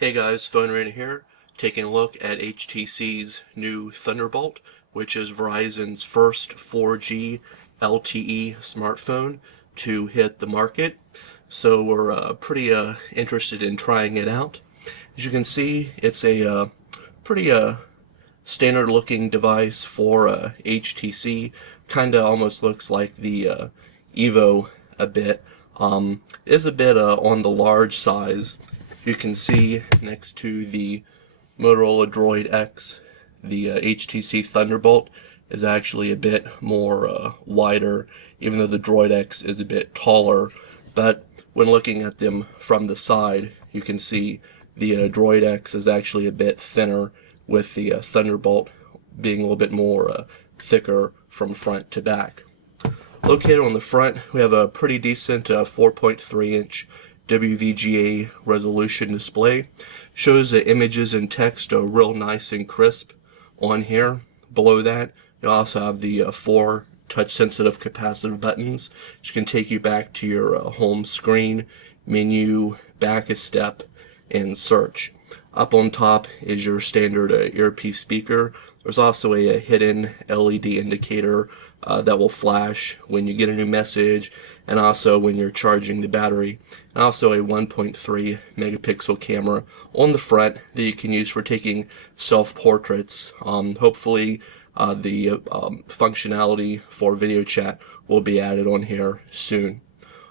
Hey guys, PhoneArena here, taking a look at HTC's new ThunderBolt, which is Verizon's first 4G LTE smartphone to hit the market. So we're pretty interested in trying it out. As you can see, it's a pretty standard looking device for HTC. Kinda almost looks like the Evo a bit. Is a bit on the large size. You can see next to the Motorola Droid X, the HTC ThunderBolt is actually a bit more wider, even though the Droid X is a bit taller. But when looking at them from the side, you can see the Droid X is actually a bit thinner, with the Thunderbolt being a little bit more thicker from front to back. Located on the front, we have a pretty decent 4.3-inch WVGA resolution display. Shows the images and text are real nice and crisp on here. Below that, you also have the 4 touch-sensitive capacitive buttons, which can take you back to your home screen, menu, back a step, and search. Up on top is your standard earpiece speaker. There's also a hidden LED indicator that will flash when you get a new message and also when you're charging the battery. And also a 1.3 megapixel camera on the front that you can use for taking self-portraits. Hopefully the functionality for video chat will be added on here soon.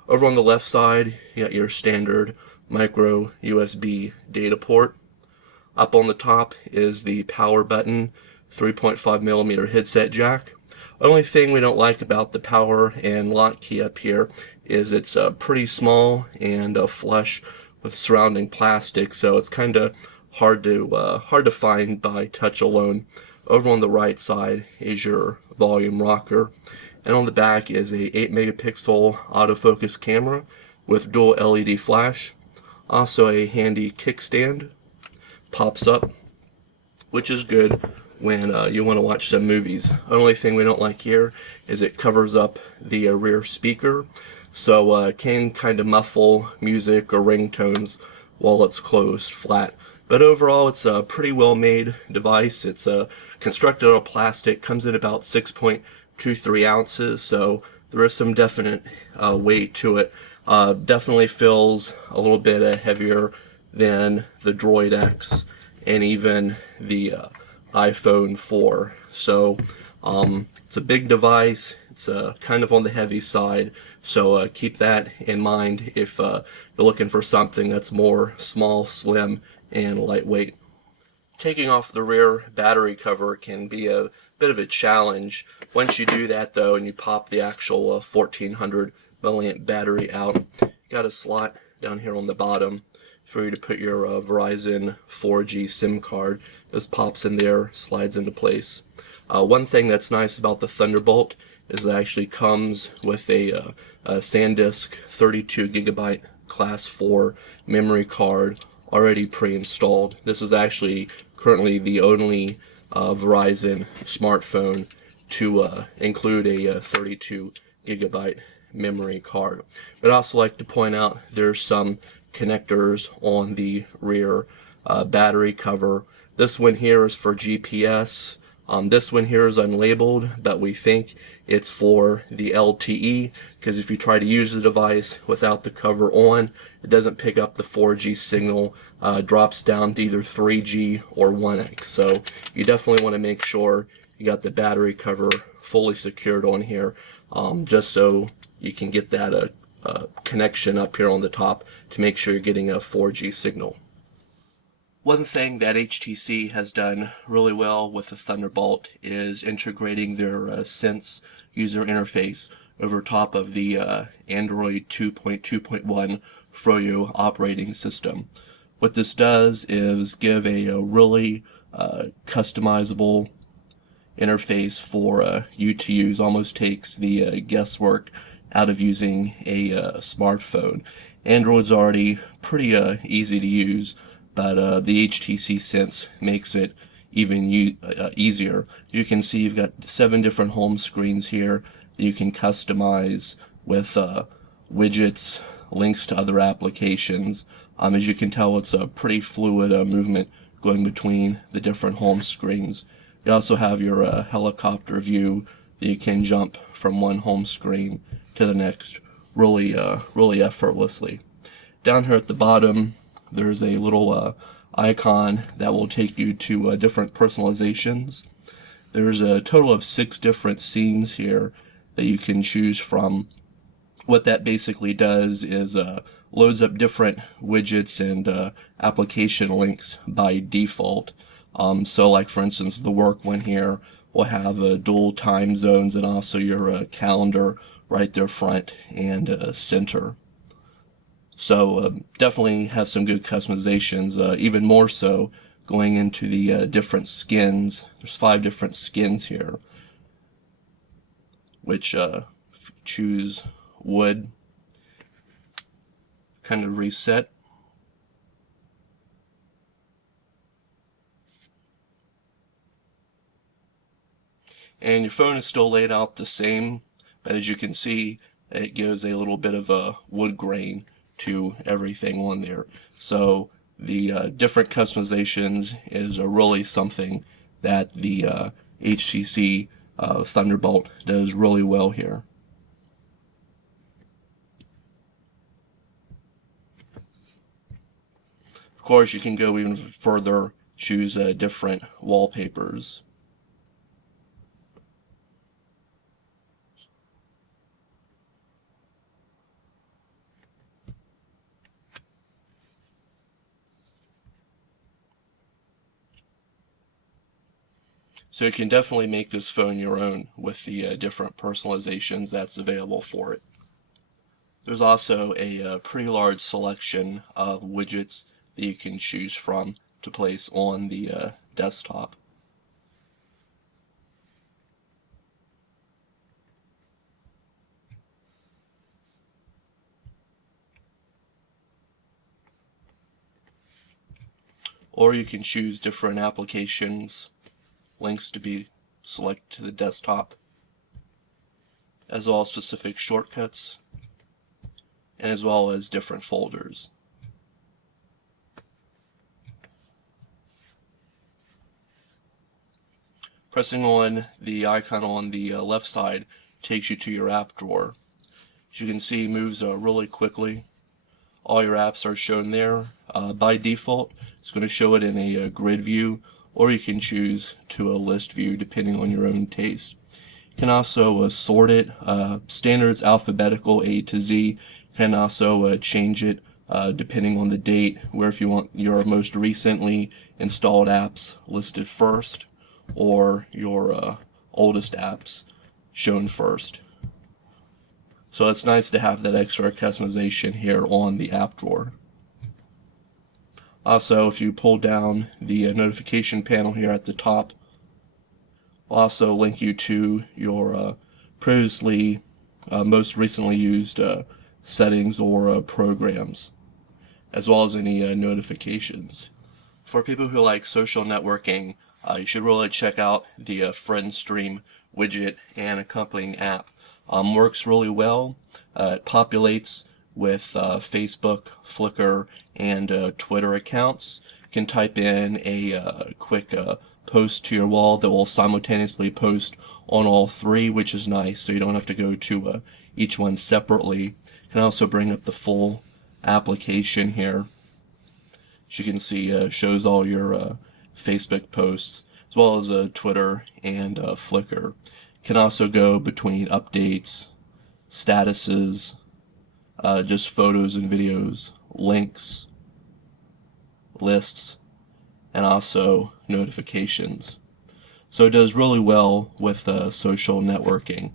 Over on the left side, you got your standard micro USB data port. Up on the top is the power button, 3.5mm headset jack. The only thing we don't like about the power and lock key up here is it's pretty small and flush with surrounding plastic, so it's kind of hard to find by touch alone. Over on the right side is your volume rocker, and on the back is a 8 megapixel autofocus camera with dual LED flash. Also a handy kickstand pops up, which is good when you want to watch some movies. The only thing we don't like here is it covers up the rear speaker, so it can kind of muffle music or ringtones while it's closed flat. But overall, it's a pretty well made device. It's constructed out of plastic, comes in about 6.23 ounces, so there is some definite weight to it. Definitely feels a little bit heavier than the Droid X and even the iPhone 4. So it's a big device. It's kind of on the heavy side, so keep that in mind if you're looking for something that's more small, slim, and lightweight. Taking off the rear battery cover can be a bit of a challenge. Once you do that though, and you pop the actual 1400 milliamp battery out, you got a slot down here on the bottom for you to put your Verizon 4G SIM card. This pops in there, slides into place. One thing that's nice about the ThunderBolt is it actually comes with a SanDisk 32GB Class 4 memory card already pre-installed. This is actually currently the only Verizon smartphone to include a 32GB memory card. But I'd also like to point out there's some connectors on the rear battery cover. This one here is for GPS. This one here is unlabeled, but we think it's for the LTE, because if you try to use the device without the cover on, it doesn't pick up the 4G signal, drops down to either 3G or 1X. So you definitely want to make sure you got the battery cover fully secured on here, just so you can get that connection up here on the top to make sure you're getting a 4G signal. One thing that HTC has done really well with the ThunderBolt is integrating their Sense user interface over top of the Android 2.2.1 Froyo operating system. What this does is give a really customizable interface for you to use. Almost takes the guesswork out of using a smartphone. Android's already pretty easy to use, but the HTC Sense makes it even easier. You can see you've got 7 different home screens here that you can customize with widgets, links to other applications, As you can tell, it's a pretty fluid movement going between the different home screens. You also have your helicopter view that you can jump from one home screen to the next really effortlessly. Down here at the bottom, there's a little icon that will take you to different personalizations. There's a total of 6 different scenes here that you can choose from. What that basically does is loads up different widgets and application links by default. So like for instance, the work one here will have dual time zones and also your calendar right there front and center. So definitely has some good customizations, even more so going into the different skins. There's 5 different skins here, which if you choose wood, kind of reset. And your phone is still laid out the same, but as you can see, it gives a little bit of a wood grain to everything on there. So the different customizations is really something that the HTC Thunderbolt does really well here. Of course, you can go even further, choose different wallpapers. So you can definitely make this phone your own with the different personalizations that's available for it. There's also a pretty large selection of widgets that you can choose from to place on the desktop. Or you can choose different applications, links to be selected to the desktop, as well as specific shortcuts, and as well as different folders. Pressing on the icon on the left side takes you to your app drawer. As you can see, moves really quickly. All your apps are shown there. By default, it's going to show it in a grid view, or you can choose to a list view depending on your own taste. You can also sort it. Standards alphabetical A to Z. You can also change it depending on the date, where if you want your most recently installed apps listed first, or your oldest apps shown first. So it's nice to have that extra customization here on the app drawer. Also, if you pull down the notification panel here at the top, I'll also link you to your previously, most recently used settings or programs, as well as any notifications. For people who like social networking, you should really check out the FriendStream widget and accompanying app. Works really well. It populates with Facebook, Flickr, and Twitter accounts. You can type in a quick post to your wall that will simultaneously post on all 3, which is nice, so you don't have to go to each one separately. You can also bring up the full application here. As you can see, shows all your Facebook posts, as well as Twitter and Flickr. Can also go between updates, statuses, just photos and videos, links, lists, and also notifications. So it does really well with social networking.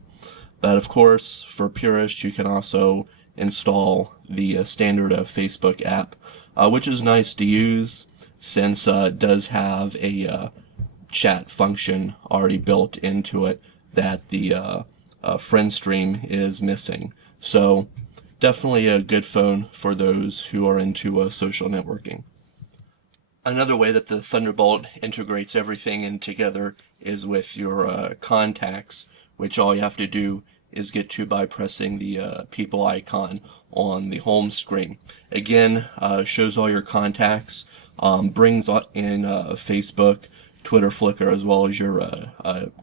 But of course, for purists, you can also install the standard Facebook app, which is nice to use since it does have a chat function already built into it that the FriendStream is missing. So definitely a good phone for those who are into social networking. Another way that the Thunderbolt integrates everything in together is with your contacts, which all you have to do is get to by pressing the people icon on the home screen. Again, shows all your contacts, brings in Facebook, Twitter, Flickr, as well as your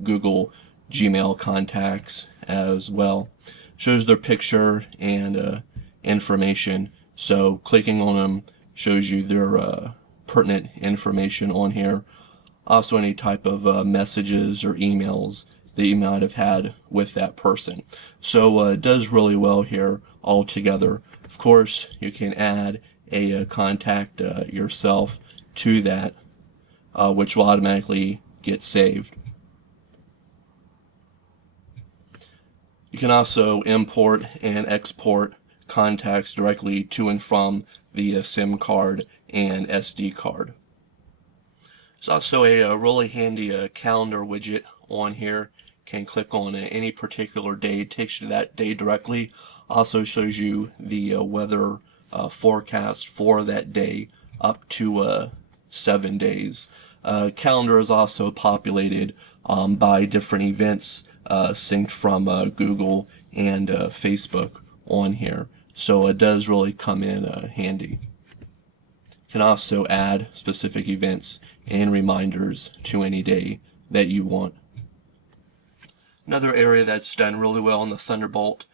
Google Gmail contacts as well. Shows their picture and information, so clicking on them shows you their pertinent information on here. Also any type of messages or emails that you might have had with that person. So it does really well here altogether. Of course, you can add a contact yourself to that, which will automatically get saved. You can also import and export contacts directly to and from the SIM card and SD card. There's also a really handy calendar widget on here. Can click on any particular day, takes you to that day directly. Also shows you the weather forecast for that day up to 7 days. Calendar is also populated by different events synced from Google and Facebook on here, so it does really come in handy. You can also add specific events and reminders to any day that you want. Another area that's done really well in the Thunderbolt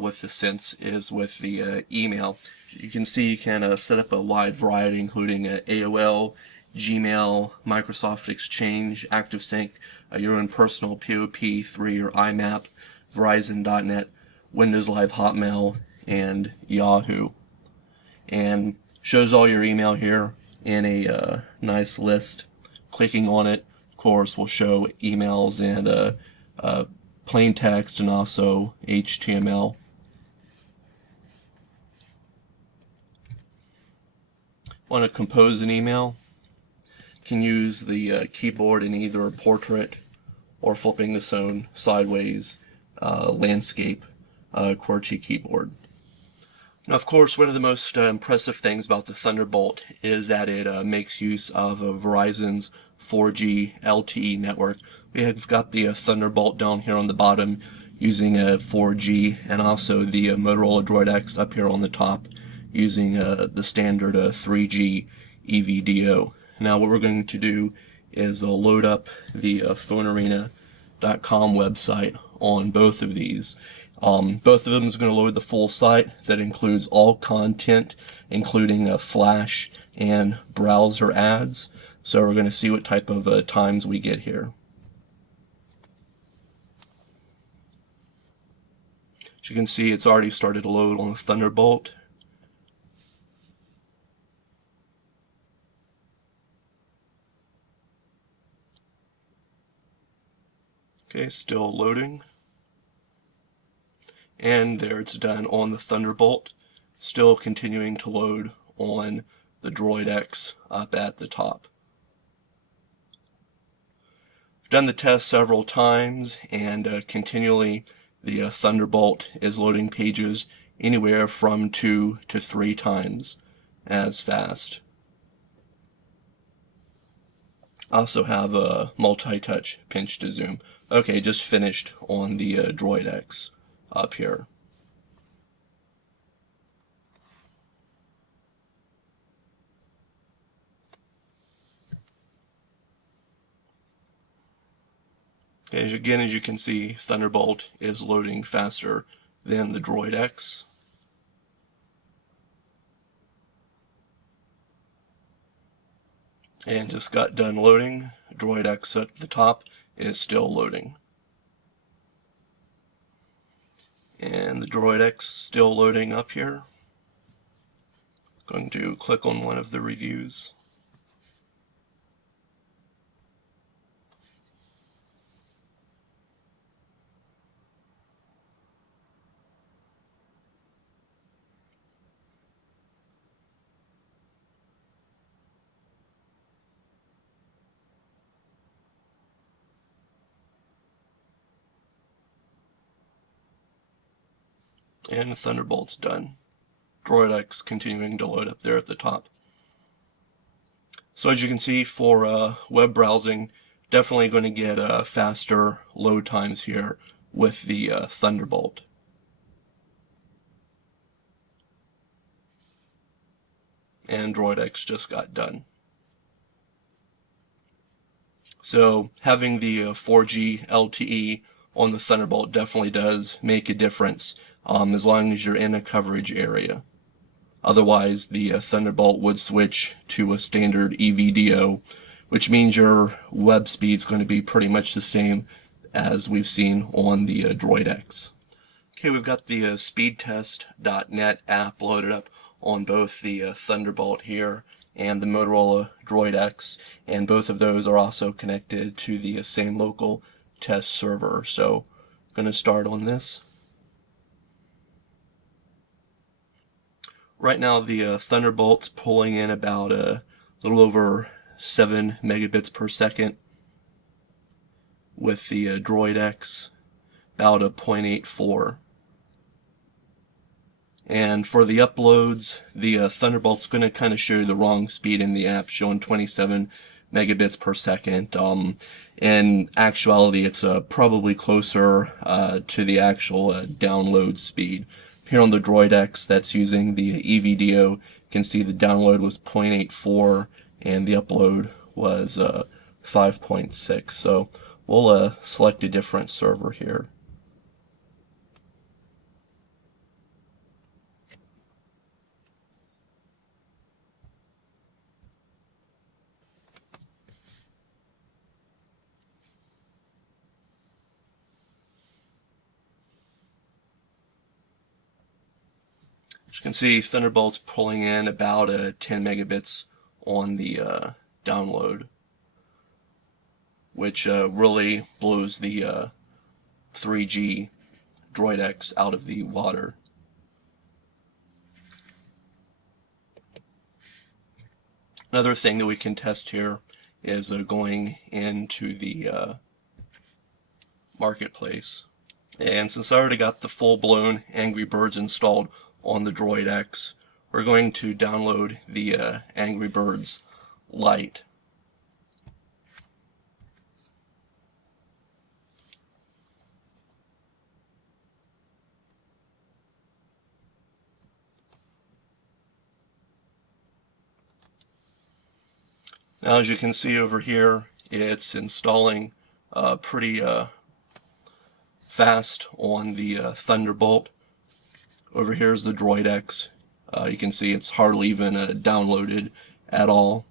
with the Sense is with the email. You can see you can set up a wide variety, including AOL, Gmail, Microsoft Exchange, ActiveSync, your own personal POP3 or IMAP, Verizon.net, Windows Live Hotmail, and Yahoo. And shows all your email here in a nice list. Clicking on it, of course, will show emails and plain text and also HTML. Want to compose an email? Can use the keyboard in either a portrait or flipping this own sideways landscape QWERTY keyboard. Now, of course, one of the most impressive things about the Thunderbolt is that it makes use of Verizon's 4G LTE network. We have got the Thunderbolt down here on the bottom using 4G, and also the Motorola Droid X up here on the top using the standard 3G EVDO. Now what we're going to do is load up the PhoneArena.com website on both of these. Both of them is going to load the full site that includes all content, including Flash and browser ads. So we're going to see what type of times we get here. As you can see, it's already started to load on the Thunderbolt. Okay, still loading. And there it's done on the Thunderbolt. Still continuing to load on the Droid X up at the top. I've done the test several times, and continually the Thunderbolt is loading pages anywhere from 2 to 3 times as fast. Also have a multi-touch pinch to zoom. Okay, just finished on the Droid X up here. Again, as you can see, Thunderbolt is loading faster than the Droid X. And just got done loading. Droid X at the top is still loading. And the Droid X still loading up here. Going to click on one of the reviews. And Thunderbolt's done. Droid X continuing to load up there at the top. So as you can see, for web browsing, definitely going to get faster load times here with the Thunderbolt. And Droid X just got done. So having the 4G LTE on the Thunderbolt definitely does make a difference, as long as you're in a coverage area. Otherwise, the Thunderbolt would switch to a standard EVDO, which means your web speed is going to be pretty much the same as we've seen on the Droid X. Okay, we've got the speedtest.net app loaded up on both the Thunderbolt here and the Motorola Droid X, and both of those are also connected to the same local test server. So I'm going to start on this. Right now the Thunderbolt's pulling in about a little over 7 megabits per second, with the Droid X about a 0.84. And for the uploads, the Thunderbolt's going to kind of show you the wrong speed in the app, showing 27 megabits per second. In actuality, it's probably closer to the actual download speed. Here on the Droid X, that's using the EVDO, you can see the download was 0.84 and the upload was 5.6. So we'll select a different server here. As you can see, Thunderbolt's pulling in about 10 megabits on the download, which really blows the 3G Droid X out of the water. Another thing that we can test here is going into the marketplace. And since I already got the full-blown Angry Birds installed on the Droid X, we're going to download the Angry Birds Lite. Now, as you can see over here, it's installing pretty fast on the Thunderbolt. Over here is the Droid X. You can see it's hardly even downloaded at all.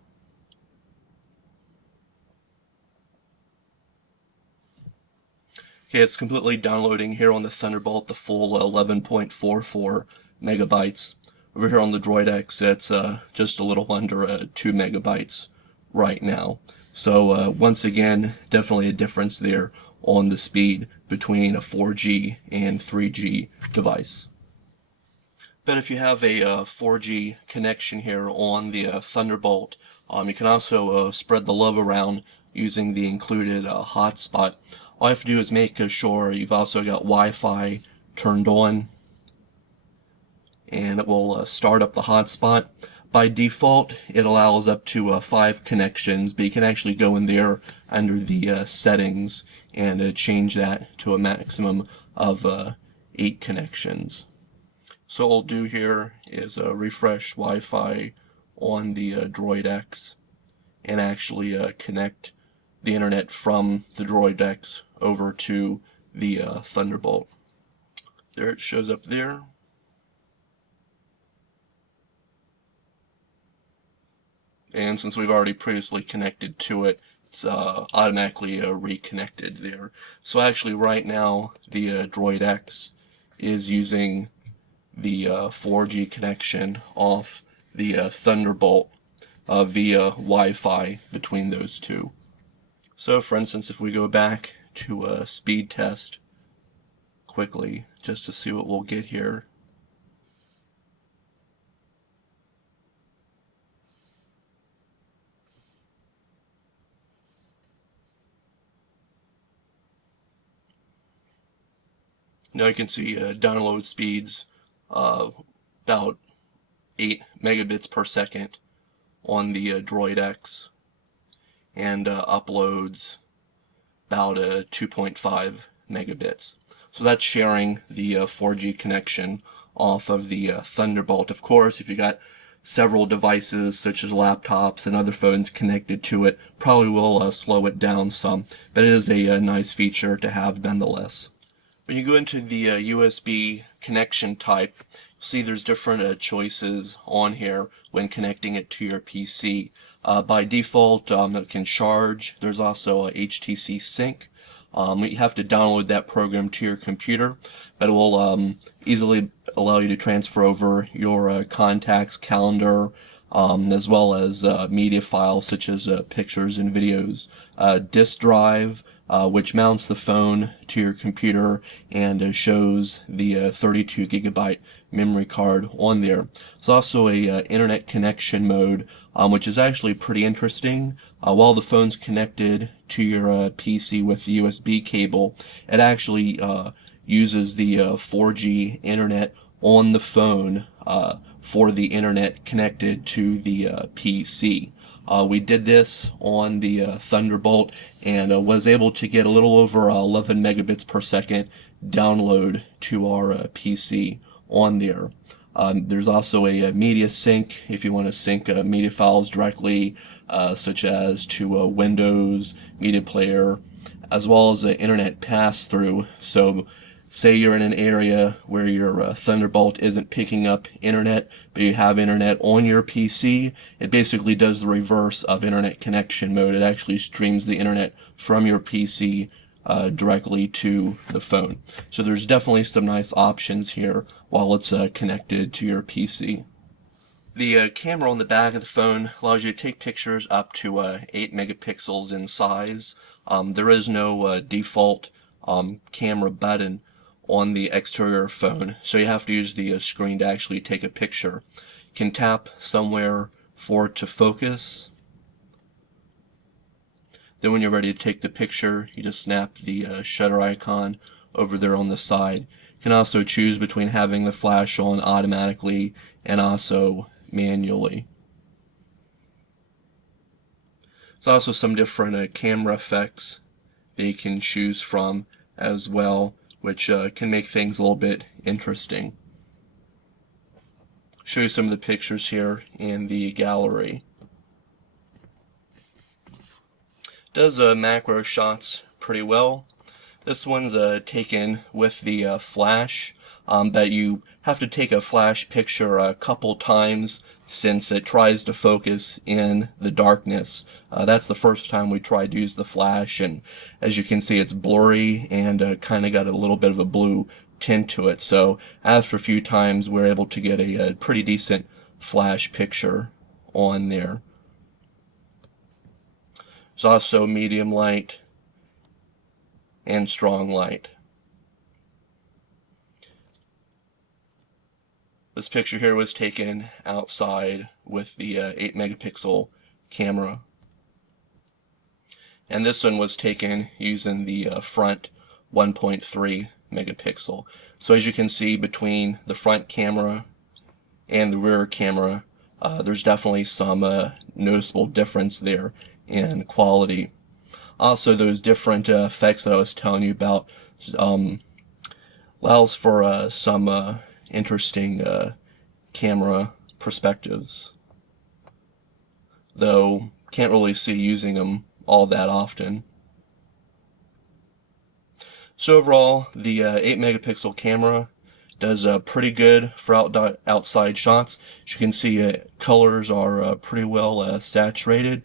Okay, it's completely downloading here on the Thunderbolt, the full 11.44 megabytes. Over here on the Droid X, it's just a little under 2 megabytes right now. So once again, definitely a difference there on the speed between a 4G and 3G device. But if you have a 4G connection here on the Thunderbolt, you can also spread the love around using the included hotspot. All you have to do is make sure you've also got Wi-Fi turned on, and it will start up the hotspot. By default, it allows up to 5 connections, but you can actually go in there under the settings and change that to a maximum of 8 connections. So what we'll do here is refresh Wi-Fi on the Droid X and actually connect the internet from the Droid X over to the Thunderbolt. There it shows up there. And since we've already previously connected to it, it's automatically reconnected there. So actually right now the Droid X is using the 4G connection off the Thunderbolt via Wi-Fi between those two. So for instance, if we go back to a speed test quickly just to see what we'll get here. Now you can see download speeds about 8 megabits per second on the Droid X, and uploads about 2.5 megabits. So that's sharing the 4G connection off of the Thunderbolt. Of course, if you got several devices such as laptops and other phones connected to it, probably will slow it down some, but it is a nice feature to have nonetheless. When you go into the USB connection type, you'll see there's different choices on here when connecting it to your PC. By default, it can charge. There's also a HTC Sync. You have to download that program to your computer, but it will easily allow you to transfer over your contacts, calendar, as well as media files such as pictures and videos. Disk drive, which mounts the phone to your computer and shows the 32 gigabyte memory card on there. There's also a internet connection mode, which is actually pretty interesting. While the phone's connected to your PC with the USB cable, it actually uses the 4G internet on the phone for the internet connected to the PC. We did this on the Thunderbolt and was able to get a little over 11 megabits per second download to our PC on there. There's also a media sync if you want to sync media files directly, such as to Windows Media Player, as well as an internet pass-through. So say you're in an area where your Thunderbolt isn't picking up internet, but you have internet on your PC, it basically does the reverse of internet connection mode. It actually streams the internet from your PC directly to the phone. So there's definitely some nice options here while it's connected to your PC. The camera on the back of the phone allows you to take pictures up to 8 megapixels in size. There is no default camera button on the exterior phone, so you have to use the screen to actually take a picture. You can tap somewhere for it to focus. Then when you're ready to take the picture, you just snap the shutter icon over there on the side. You can also choose between having the flash on automatically and also manually. There's also some different camera effects that you can choose from as well, which can make things a little bit interesting. Show you some of the pictures here in the gallery. Does macro shots pretty well. This one's taken with the flash, but you have to take a flash picture a couple times since it tries to focus in the darkness. That's the first time we tried to use the flash, and as you can see it's blurry and kind of got a little bit of a blue tint to it. So after a few times we're able to get a pretty decent flash picture on there. There's also medium light and strong light. This picture here was taken outside with the 8 megapixel camera. And this one was taken using the front 1.3 megapixel. So as you can see, between the front camera and the rear camera, there's definitely some noticeable difference there in quality. Also, those different effects that I was telling you about allows for some interesting camera perspectives, though can't really see using them all that often. So overall, the 8 megapixel camera does pretty good for outside shots. As you can see, colors are pretty well saturated.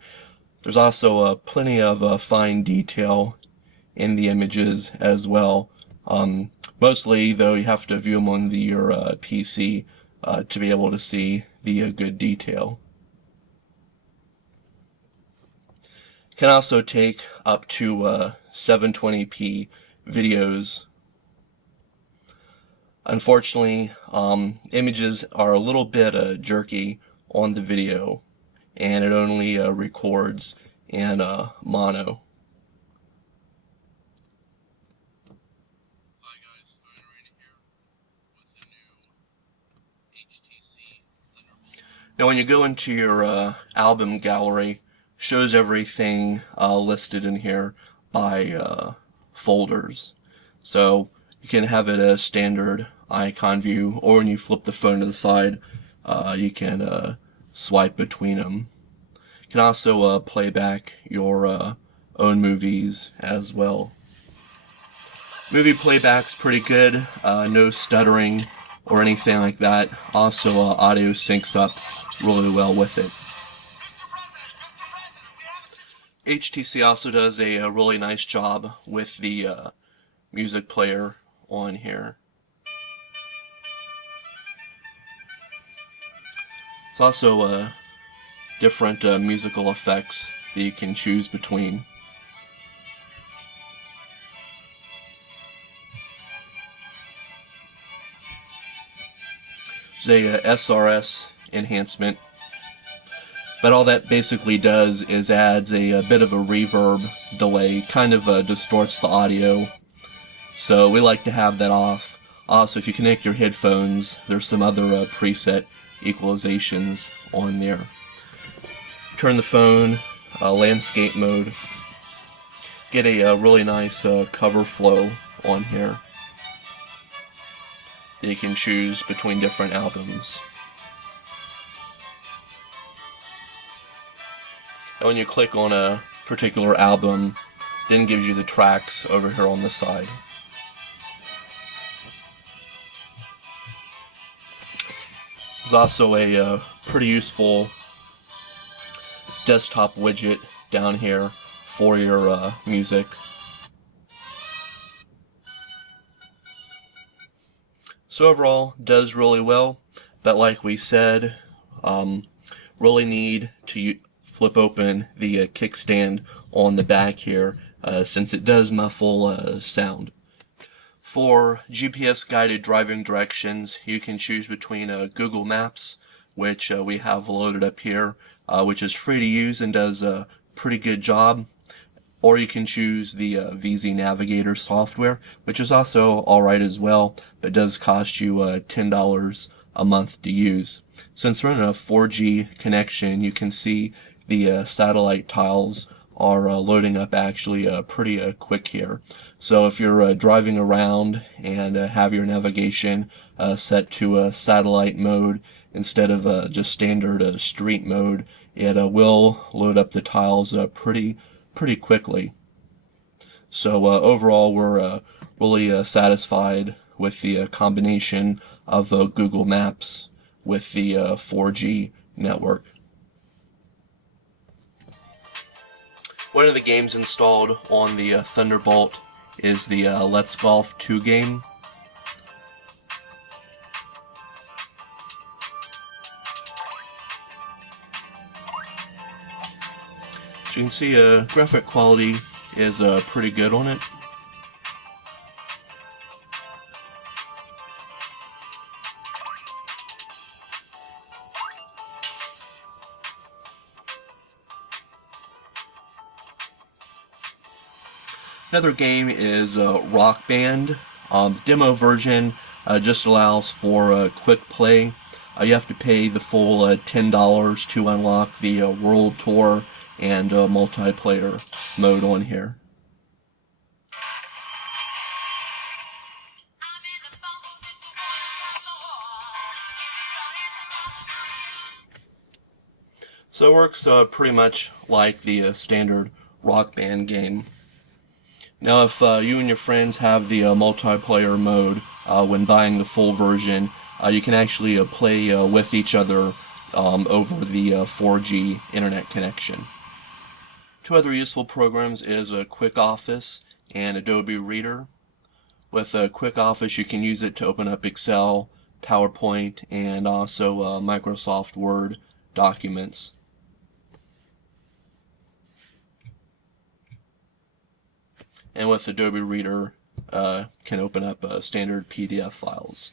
There's also plenty of fine detail in the images as well. Mostly, though, you have to view them on your PC to be able to see the good detail. Can also take up to 720p videos. Unfortunately, images are a little bit jerky on the video, and it only records in mono. Hi guys, PhoneArena here with the new HTC ThunderBolt. Now when you go into your album gallery, shows everything listed in here by folders. So you can have it a standard icon view, or when you flip the phone to the side, you can swipe between them. You can also play back your own movies as well. Movie playback's pretty good, no stuttering or anything like that. Also, audio syncs up really well with it. HTC also does a really nice job with the music player on here. It's also different musical effects that you can choose between. There's a SRS enhancement, but all that basically does is adds a bit of a reverb delay, kind of distorts the audio, so we like to have that off. Also, if you connect your headphones, there's some other preset equalizations on there. Turn the phone, landscape mode, get a really nice cover flow on here that you can choose between different albums. And when you click on a particular album, then gives you the tracks over here on the side. There's also a pretty useful desktop widget down here for your music. So overall, does really well, but like we said, really need to flip open the kickstand on the back here, since it does muffle sound. For GPS guided driving directions, you can choose between Google Maps, which we have loaded up here, which is free to use and does a pretty good job. Or you can choose the VZ Navigator software, which is also alright as well, but does cost you $10 a month to use. Since we're in a 4G connection, you can see the satellite tiles are loading up actually pretty quick here. So if you're driving around and have your navigation set to satellite mode instead of just standard street mode, it will load up the tiles pretty quickly. So overall, we're really satisfied with the combination of Google Maps with the 4G network. One of the games installed on the ThunderBolt is the Let's Golf 2 game. As you can see, graphic quality is pretty good on it. Another game is Rock Band. The demo version just allows for quick play. You have to pay the full $10 to unlock the World Tour and multiplayer mode on here. So it works pretty much like the standard Rock Band game. Now if you and your friends have the multiplayer mode when buying the full version, you can actually play with each other over the 4G internet connection. Two other useful programs is Quick Office and Adobe Reader. With Quick Office, you can use it to open up Excel, PowerPoint, and also Microsoft Word documents. And with Adobe Reader, can open up standard PDF files.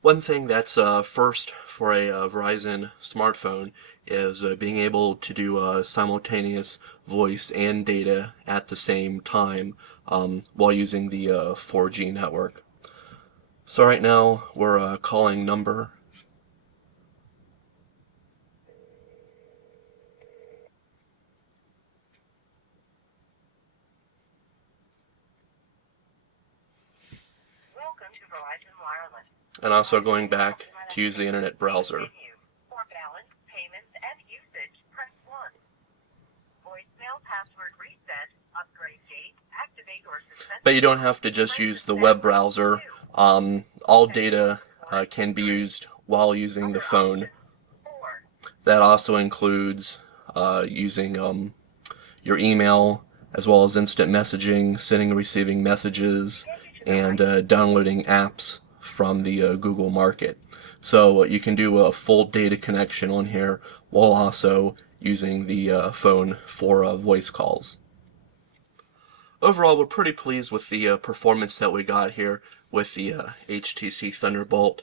One thing that's first for a Verizon smartphone is being able to do simultaneous voice and data at the same time while using the 4G network. So right now we're calling number. And also going back to use the internet browser. But you don't have to just use the web browser. All data can be used while using the phone. That also includes using your email, as well as instant messaging, sending and receiving messages, and downloading apps from the Google Market. So you can do a full data connection on here while also using the phone for voice calls. Overall, we're pretty pleased with the performance that we got here with the HTC ThunderBolt.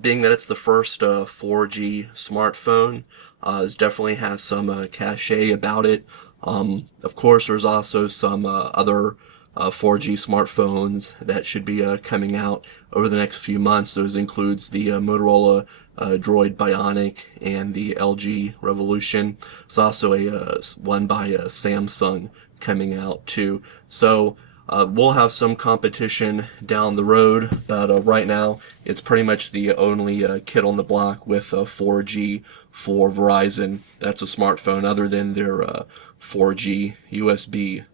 Being that it's the first 4G smartphone, it definitely has some cachet about it. Of course, there's also some other 4G smartphones that should be coming out over the next few months. Those includes the Motorola Droid Bionic and the LG Revolution. There's also a one by Samsung coming out too. So we'll have some competition down the road, but right now it's pretty much the only kid on the block with 4G for Verizon. That's a smartphone other than their 4G USB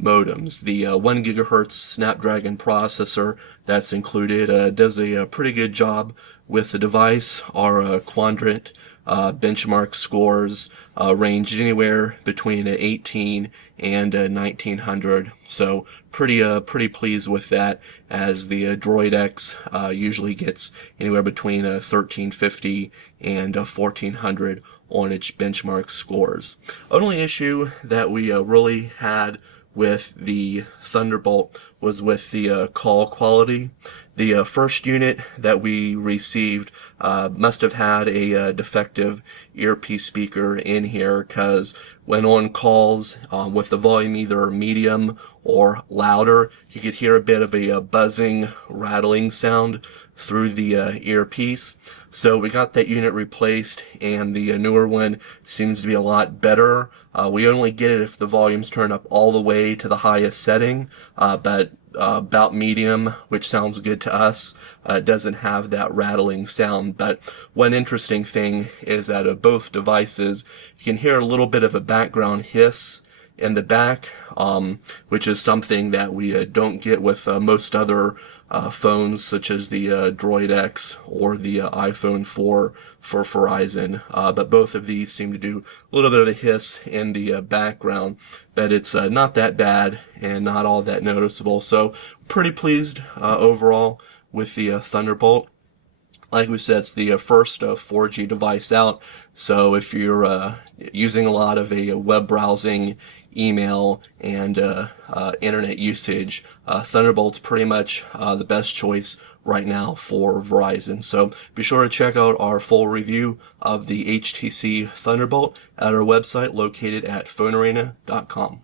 modems. The 1 gigahertz Snapdragon processor that's included does a pretty good job with the device. Our quadrant benchmark scores ranged anywhere between 18 and 1900, so pretty pleased with that, as the Droid X usually gets anywhere between 1350 and 1400 on its benchmark scores. Only issue that we really had with the Thunderbolt was with the call quality. The first unit that we received must have had a defective earpiece speaker in here, because when on calls with the volume either medium or louder, you could hear a bit of a buzzing, rattling sound through the earpiece. So we got that unit replaced, and the newer one seems to be a lot better. We only get it if the volume's turned up all the way to the highest setting, but about medium, which sounds good to us. It doesn't have that rattling sound. But one interesting thing is that both devices, you can hear a little bit of a background hiss in the back, which is something that we don't get with most other phones, such as the Droid X or the iPhone 4 for Verizon. But both of these seem to do a little bit of a hiss in the background, but it's not that bad and not all that noticeable. So pretty pleased overall with the Thunderbolt. Like we said, it's the first 4G device out, so if you're using a lot of a web browsing, email, and internet usage, Thunderbolt's pretty much the best choice right now for Verizon. So be sure to check out our full review of the HTC Thunderbolt at our website located at PhoneArena.com.